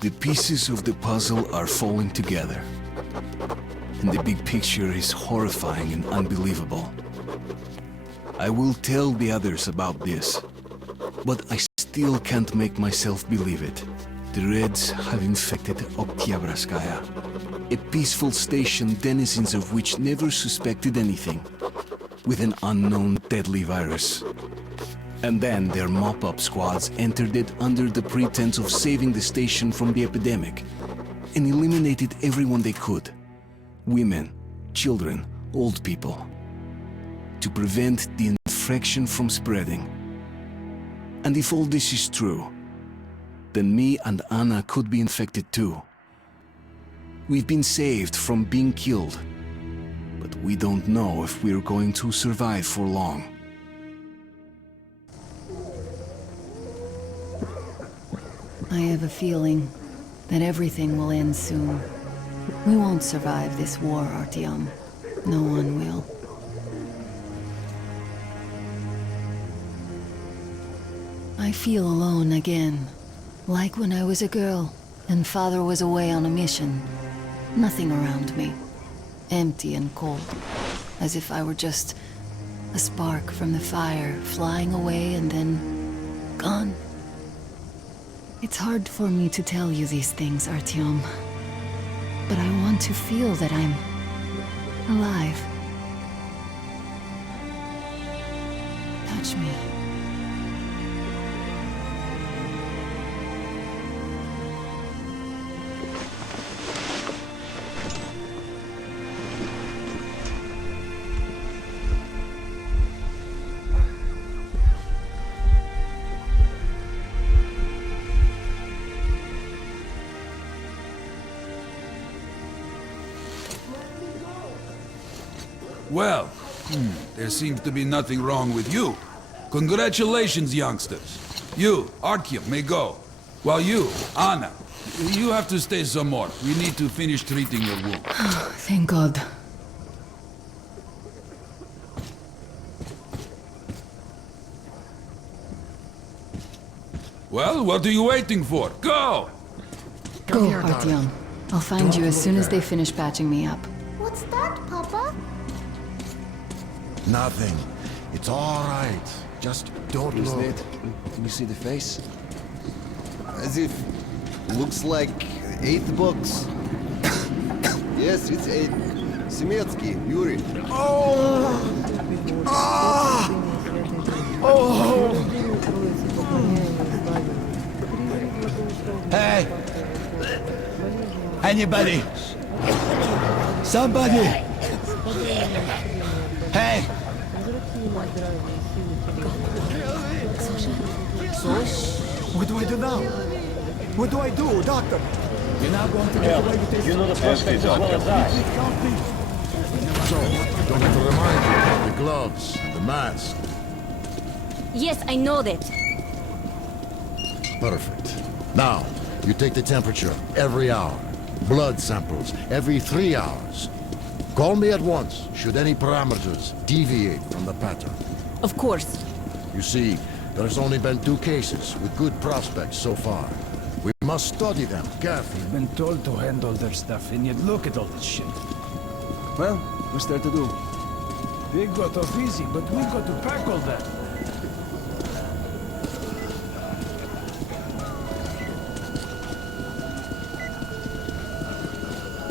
The pieces of the puzzle are falling together. And the big picture is horrifying and unbelievable. I will tell the others about this, but I still can't make myself believe it. The Reds have infected Oktyabrskaya, a peaceful station denizens of which never suspected anything, with an unknown deadly virus. And then their mop-up squads entered it under the pretense of saving the station from the epidemic, and eliminated everyone they could. Women, children, old people. To prevent the infection from spreading. And if all this is true, then me and Anna could be infected too. We've been saved from being killed, but we don't know if we're going to survive for long. I have a feeling that everything will end soon. We won't survive this war, Artyom. No one will. I feel alone again. Like when I was a girl, and Father was away on a mission. Nothing around me. Empty and cold. As if I were just a spark from the fire, flying away and then gone. It's hard for me to tell you these things, Artyom. But I want to feel that I'm alive. Touch me. Well, there seems to be nothing wrong with you. Congratulations, youngsters. You, Artyom, may go. While you, Anna, you have to stay some more. We need to finish treating your wound. Thank God. Well, what are you waiting for? Go! Go, Artyom. I'll find you as soon as they finish patching me up. What's that, Papa? Nothing. It's all right. Just don't look. Can you see the face? As if... looks like 8 books. Yes, it's 8. Semetsky, Yuri. Oh! Ah! Oh! Hey! Anybody? Somebody! Hey! So, what do I do now? What do I do, doctor? You're not going to get away with this. You know the prospects as well as I. So, don't have to remind you about the gloves, the mask. Yes, I know that. Perfect. Now, you take the temperature every hour. Blood samples every 3 hours. Call me at once, should any parameters deviate from the pattern. Of course. You see, there's only been 2 cases with good prospects so far. We must study them carefully. We've been told to handle their stuff, and yet look at all this shit. Well, what's there to do? They got off easy, but we got to pack all that.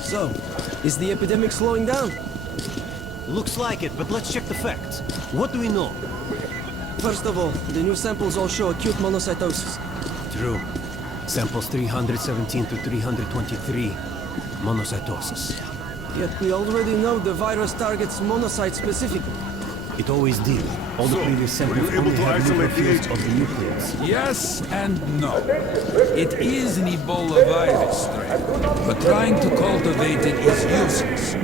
So, is the epidemic slowing down? Looks like it, but let's check the facts. What do we know? First of all, the new samples all show acute monocytosis. True. Samples 317 to 323. Monocytosis. Yet we already know the virus targets monocytes specifically. It always did. All the previous samples only had neutrophils of the nucleus. Yes and no. It is an Ebola virus strain, but trying to cultivate it is useless.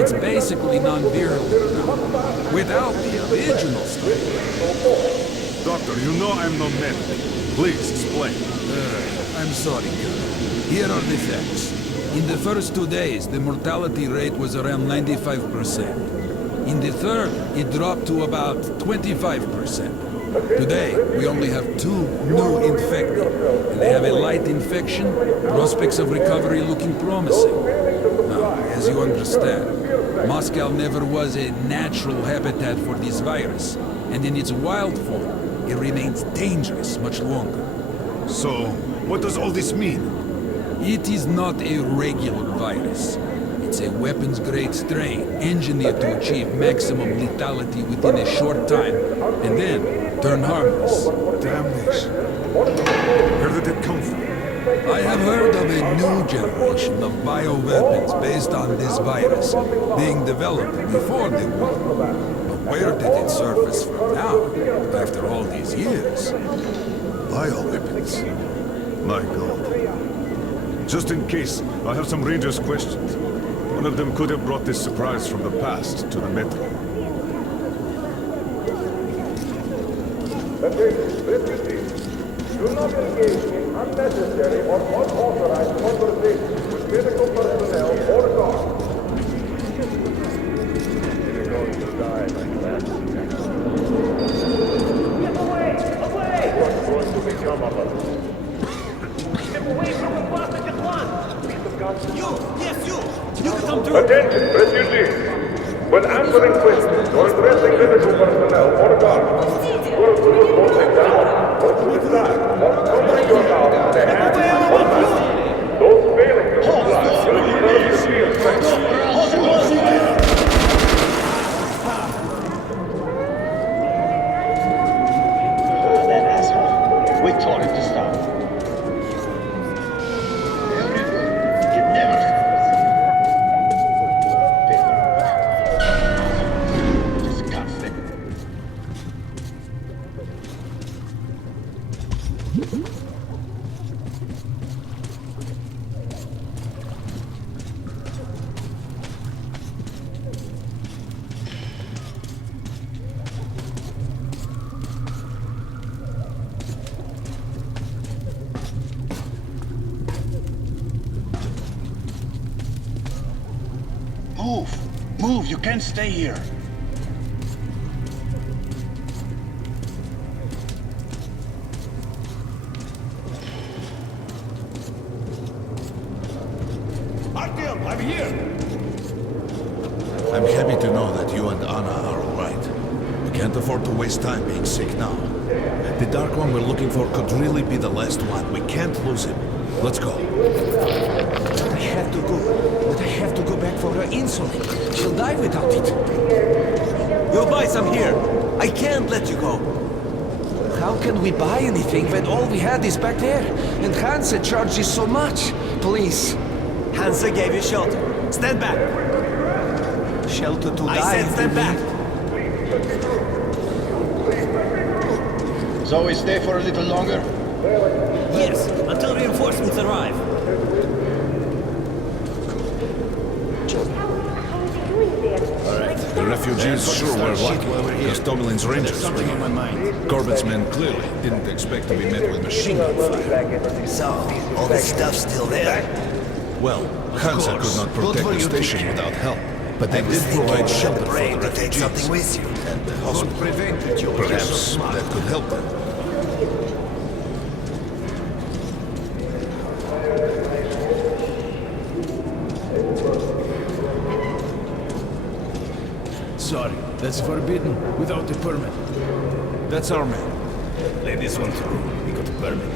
It's basically non-virulent. Without the original strain. Doctor, you know I'm not medic. Please explain. I'm sorry, Colonel. Here are the facts. In the first 2 days, the mortality rate was around 95%. In the third, it dropped to about 25%. Today, we only have 2 new infected, and they have a light slight infection, prospects of recovery looking promising. Now, as you understand, Moscow never was a natural habitat for this virus, and in its wild form, it remains dangerous much longer. So, what does all this mean? It is not a regular virus. It's a weapons-grade strain, engineered to achieve maximum lethality within a short time, and then turn harmless. Damn this. Where did it come from? I have heard of a new generation of bioweapons based on this virus being developed before the war. But where did it surface from now, after all these years? Bioweapons. My God. Just in case, I have some Rangers' questions. One of them could have brought this surprise from the past to the Metro. Do not engage in unnecessary or unauthorized conversations with medical personnel or guards. You're going to die like that. Get away! Away! What's going to become of us? Get away from the plastic at once! You! Yes, you! You can come through! Attention, refugees! When answering questions or addressing medical personnel or guards, will you both examine or to decide or cover your mouth with a hand or mouth? Those failing to comply will be held to be affected. That asshole. We told him to stop. It never disgusting. Move! Move! You can't stay here! Artyom, I'm here! I'm happy to know that you and Anna are alright. We can't afford to waste time being sick now. The Dark One we're looking for could really be the last one. We can't lose him. Let's go. I have to go. But I have to go back for her insulin. She'll die without it. You'll buy some here. I can't let you go. How can we buy anything when all we had is back there? And Hansa charges so much. Please. Hansa gave you shelter. Stand back. Shelter to die. I said stand back. So we stay for a little longer? Yes, until reinforcements arrive. The refugees sure were lucky, because Tomilin's Rangers were here. Corbett's men clearly didn't expect to be met with machine gun fire. So, all this stuff's still there? Well, Hansa could not protect the station without help, but they did provide shelter for the refugees and the hospital. Perhaps that could help them. Sorry, that's forbidden without a permit. That's our man. Lay this one through. We got a permit.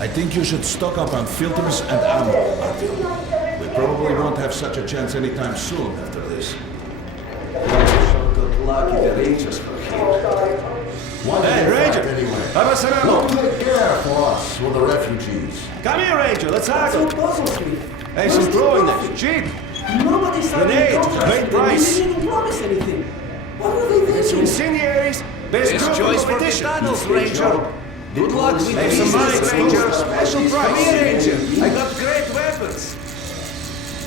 I think you should stock up on filters and ammo, Artyom. We probably won't have such a chance anytime soon after this. So good luck if the Rangers were here. Hey, Ranger! Anyway. Have us an ammo! Don't take care for us with the refugees. Come here, Ranger! Let's haggle! puzzles me. Hey, she's throwing that! Cheap! Nobody signed Grenade! the contract. Great price! They didn't even promise anything. What are they There's thinking? incendiaries! Best choice for McDonald's, Ranger! Good luck with Have some mines, Ranger! Special price! Come here, Ranger! I got great weapons!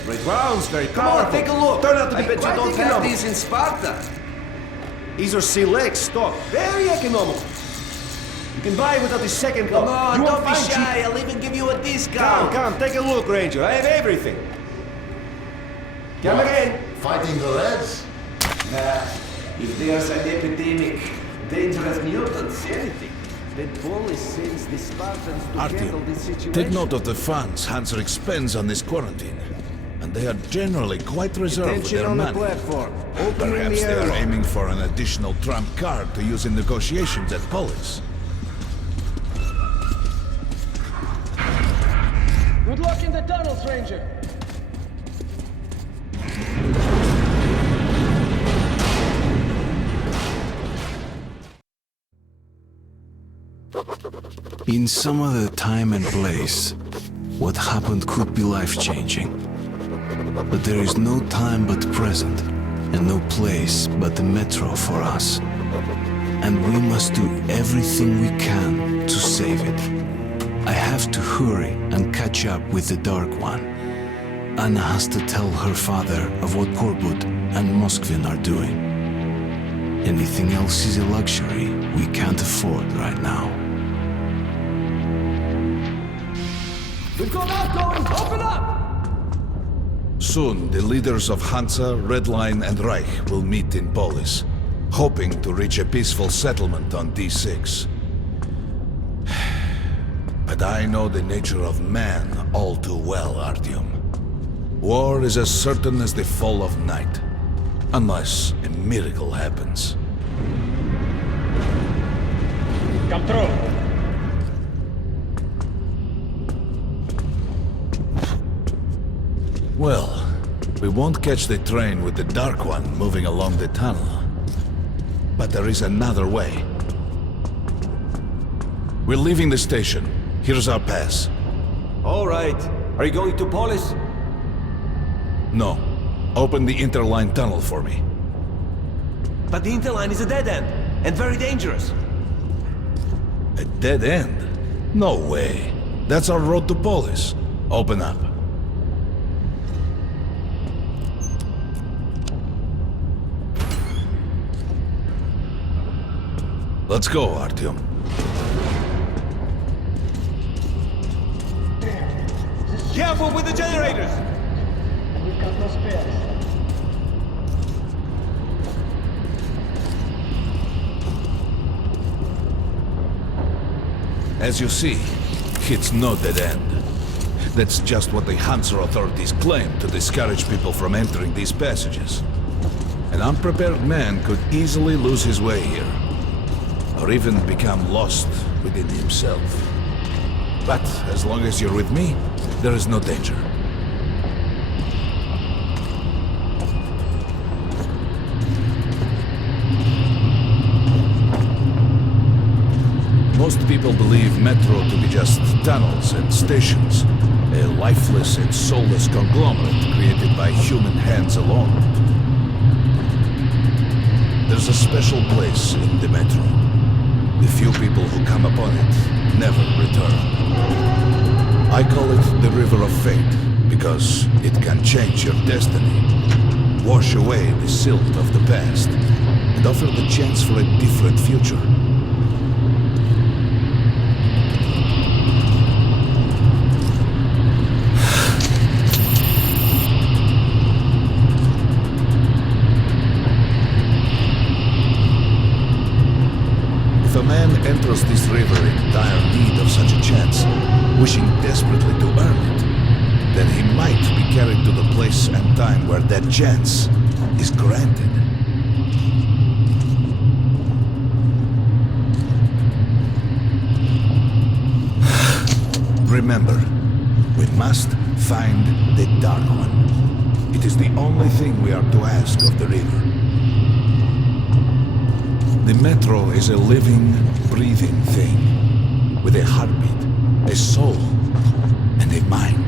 Great rounds, very powerful. Come on, take a look! Turn out to be quite economical. I bet you don't have these in Sparta. These are select stock. Very economical. You can buy without the second thought. Come on, don't be shy. I'll even give you a discount. Come, take a look, Ranger. I have everything. Come again. Fighting the Reds? Nah, if there's an epidemic, dangerous mutants, anything, then Polis sends the Spartans to handle this situation. Take note of the funds Hanser expends on this quarantine. And they are generally quite reserved with their on money. the platform. Open Perhaps the they are airlock. aiming for an additional trump card to use in negotiations at Polis. Good luck in the tunnels, Ranger. In some other time and place, what happened could be life-changing. But there is no time but present, and no place but the metro for us. And we must do everything we can to save it. I have to hurry and catch up with the Dark One. Anna has to tell her father of what Korbut and Moskvin are doing. Anything else is a luxury we can't afford right now. We've got outgoing! Open up! Soon, the leaders of Hansa, Red Line, and Reich will meet in Polis, hoping to reach a peaceful settlement on D6. But I know the nature of man all too well, Artyom. War is as certain as the fall of night, unless a miracle happens. Come through. Well, we won't catch the train with the Dark One moving along the tunnel. But there is another way. We're leaving the station. Here's our pass. All right. Are you going to Polis? No. Open the interline tunnel for me. But the interline is a dead end, and very dangerous. A dead end? No way. That's our road to Polis. Open up. Let's go, Artyom. Careful with the generators! We've got no spares. As you see, it's no dead end. That's just what the Hansa authorities claim to discourage people from entering these passages. An unprepared man could easily lose his way here, or even become lost within himself. But as long as you're with me, there is no danger. Most people believe Metro to be just tunnels and stations, a lifeless and soulless conglomerate created by human hands alone. There's a special place in the Metro. The few people who come upon it never return. I call it the River of Fate, because it can change your destiny, wash away the silt of the past, and offer the chance for a different future. If a man enters this river in dire need of such a chance, wishing desperately to earn it, then he might be carried to the place and time where that chance is granted. Remember, we must find the Dark One. It is the only thing we are to ask of the river. The Metro is a living, breathing thing, with a heartbeat, a soul, and a mind.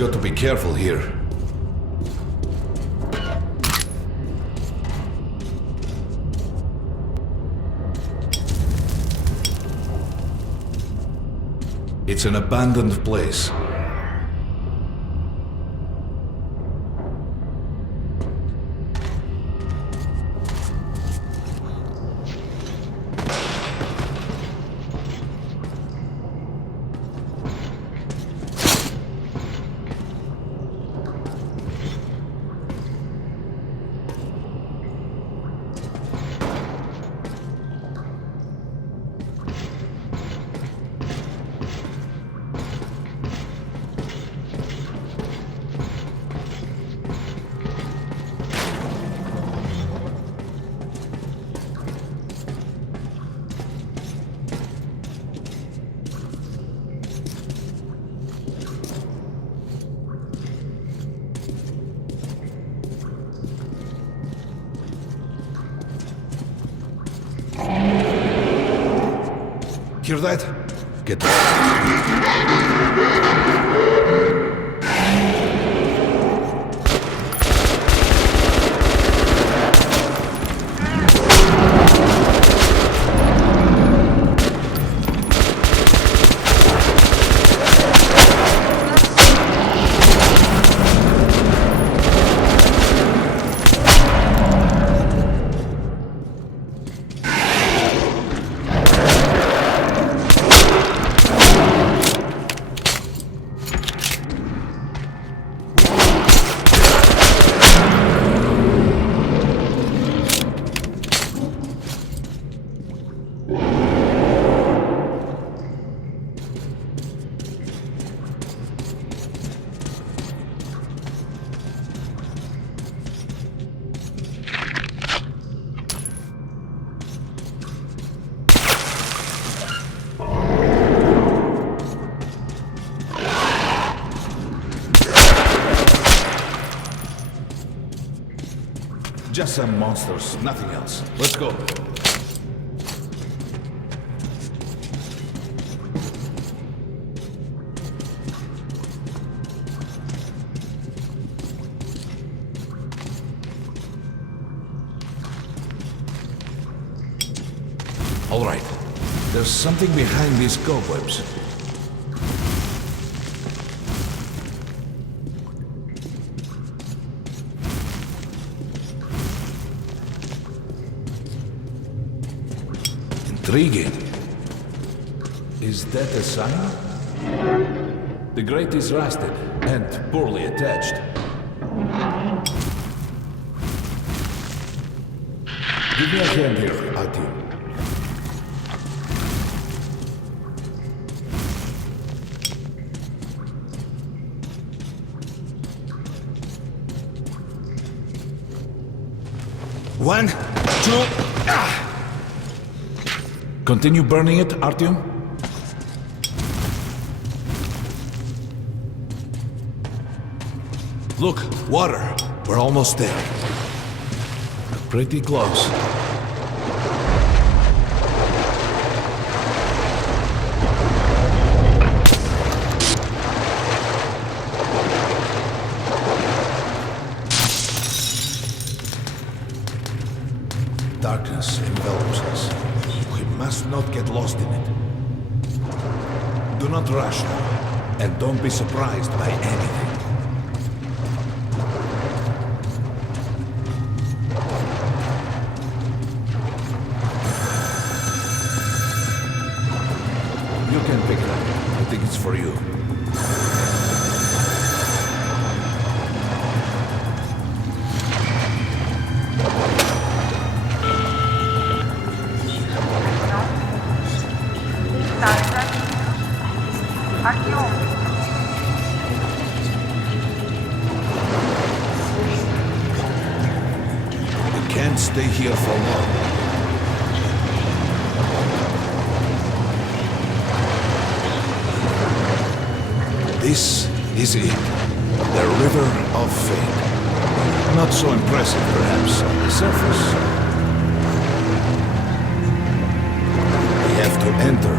got to be careful here. It's an abandoned place. Hear that? Get Just some monsters, nothing else. Let's go. All right. There's something behind these cobwebs. Intriguing. Is that a sign? The grate is rusted and poorly attached. Give me a hand here, Ati. One, two, Continue burning it, Artyom? Look, water. We're almost there. Pretty close. Darkness envelops us. We must not get lost in it. Do not rush now, and don't be surprised by anything. You can pick it up. I think it's for you. We can't stay here for long. This is it. The River of Fate. Not so impressive, perhaps, on the surface. We have to enter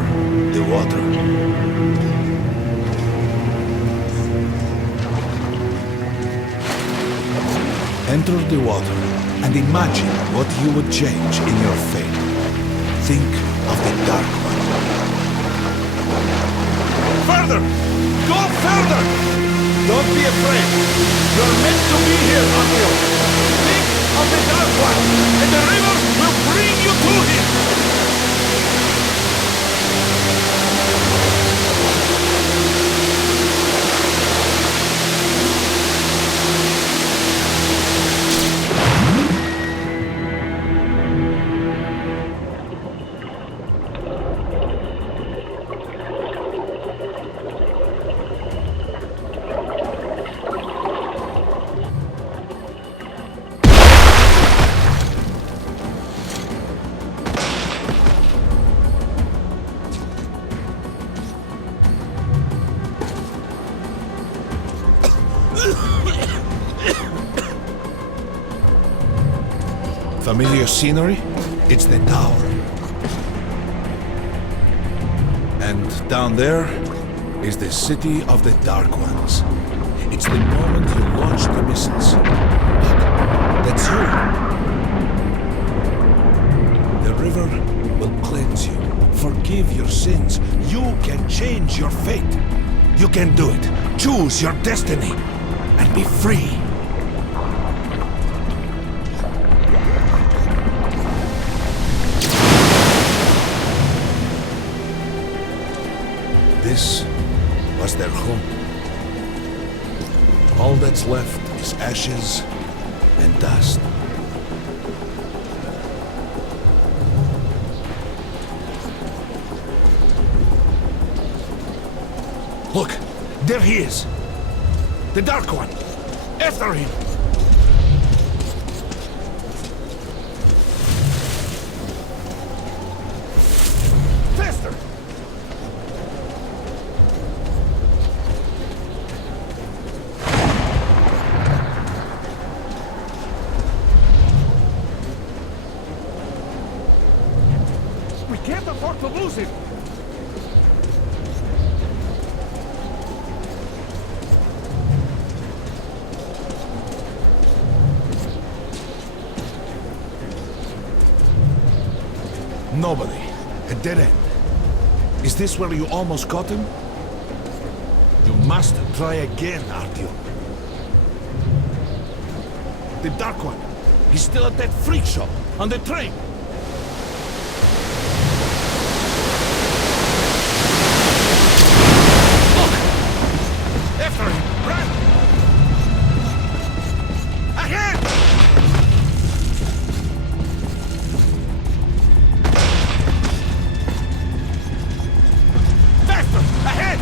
the water. enter the water and imagine what you would change in your fate. Think of the Dark One. Further! Go further! Don't be afraid. You're meant to be here, Akio. Think of the Dark One, and the river will bring you to him! Familiar scenery? It's the tower. And down there is the city of the Dark Ones. It's the moment you launch the missiles. Look, that's you. The river will cleanse you, forgive your sins. You can change your fate. You can do it. Choose your destiny and be free. This was their home. All that's left is ashes and dust. Look, there he is. The Dark One. After him. Faster! We can't afford to lose him! Nobody. A dead end. Is this where you almost caught him? You must try again, Artyom. The Dark One. He's still at that freak show on the train. Look! After him! Run! Ahead! Ahead!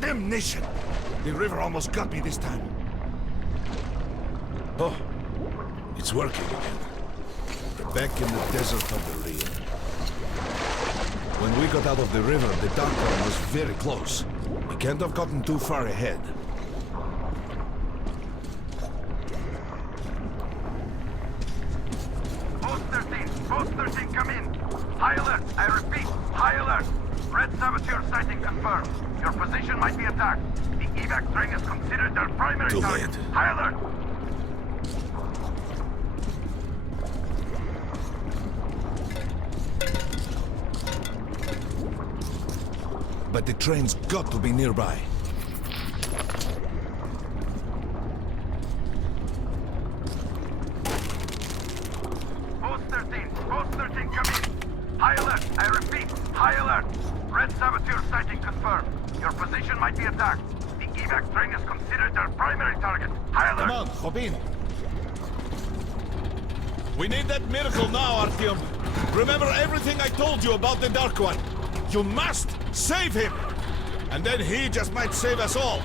Damnation! The river almost got me this time. Oh, it's working again. We're back in the desert of the real. When we got out of the river, the Dark One was very close. We can't have gotten too far ahead. Post 13, come in. High alert, I repeat, high alert. Red saboteur sighting confirmed. Your position might be attacked. The evac train is considered their primary Too target. late. High alert. But the train's got to be nearby. Post 13, come in. High alert, I repeat, high alert. Red saboteur sighting confirmed. Your position might be attacked. The evac train is considered their primary target. High alert. Come on, hop in. We need that miracle now, Artyom. Remember everything I told you about the Dark One. You must save him! And then he just might save us all.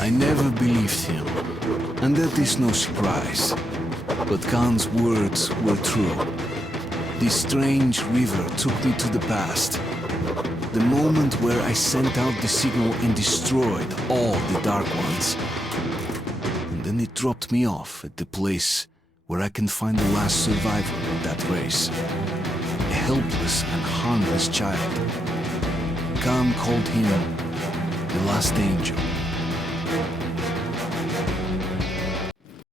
I never believed him, and that is no surprise. But Khan's words were true. This strange river took me to the past. The moment where I sent out the signal and destroyed all the Dark Ones. And then it dropped me off at the place where I can find the last survivor of that race. A helpless and harmless child. Khan called him the last angel.